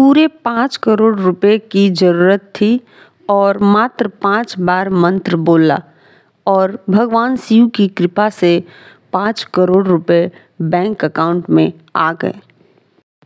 पूरे 5 करोड़ रुपए की ज़रूरत थी और मात्र 5 बार मंत्र बोला और भगवान शिव की कृपा से 5 करोड़ रुपए बैंक अकाउंट में आ गए।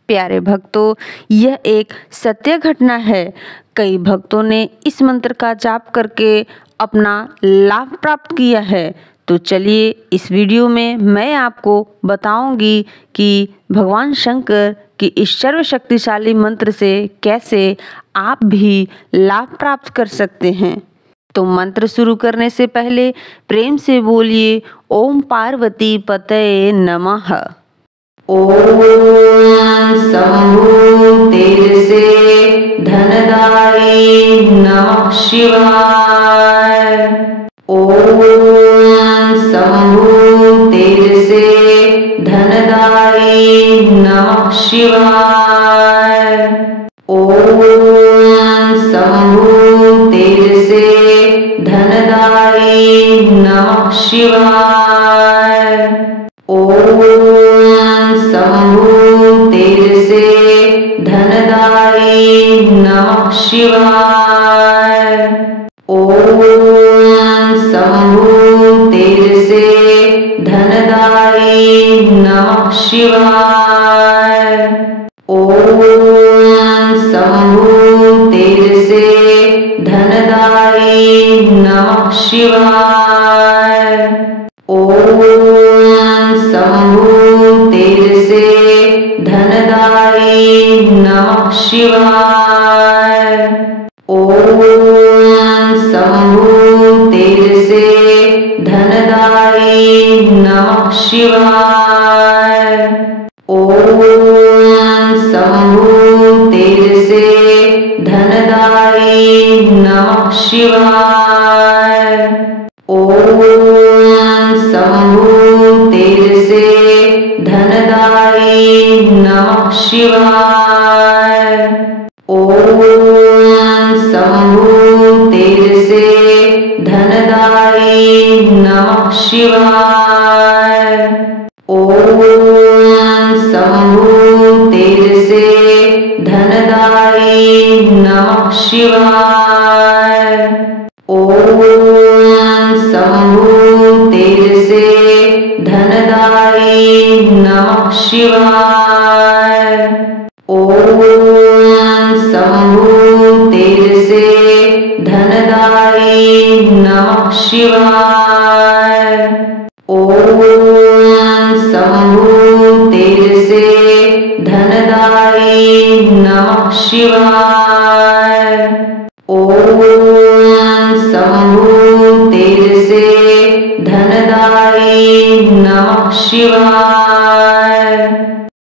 प्यारे भक्तों, यह एक सत्य घटना है। कई भक्तों ने इस मंत्र का जाप करके अपना लाभ प्राप्त किया है। तो चलिए इस वीडियो में मैं आपको बताऊंगी कि भगवान शंकर की इस सर्वशक्तिशाली मंत्र से कैसे आप भी लाभ प्राप्त कर सकते हैं। तो मंत्र शुरू करने से पहले प्रेम से बोलिए ओम पार्वती पतये नमः। ओम शंभु तेजसे धनदायी नमः शिवाय। ओम शंभु तेजसे धनदायी नमः शिवाय। ओम शंभु तेजसे धनदायी नमः शिवाय। ओम शंभु तेजसे धनदायी नमः शिवाय। ओम शंभु तेजसे धनदायी नमः शिवाय। ओम शंभु तेजसे धनदायी नमः शिवाय। ओम शंभु तेजसे धनदायी नमः शिवाय। ओम शंभु तेजसे धनदायी नमः शिवाय। ओम शंभु तेजसे धनदायी नमः शिवाय। ओम शंभु तेजसे धनदायी नमः शिवाय। ओम शंभु तेजसे धनदायी नमः शिवाय। ओम शंभु तेजसे धनदायी नमः शिवाय। ओम शंभु तेजसे धनदायी नमः शिवाय। ओम शंभु तेजसे धनदायी नमः शिवाय। ओम शंभु तेजसे धनदायी नमः शिवाय। ओम शंभु तेजसे धनदायी नमः शिवाय।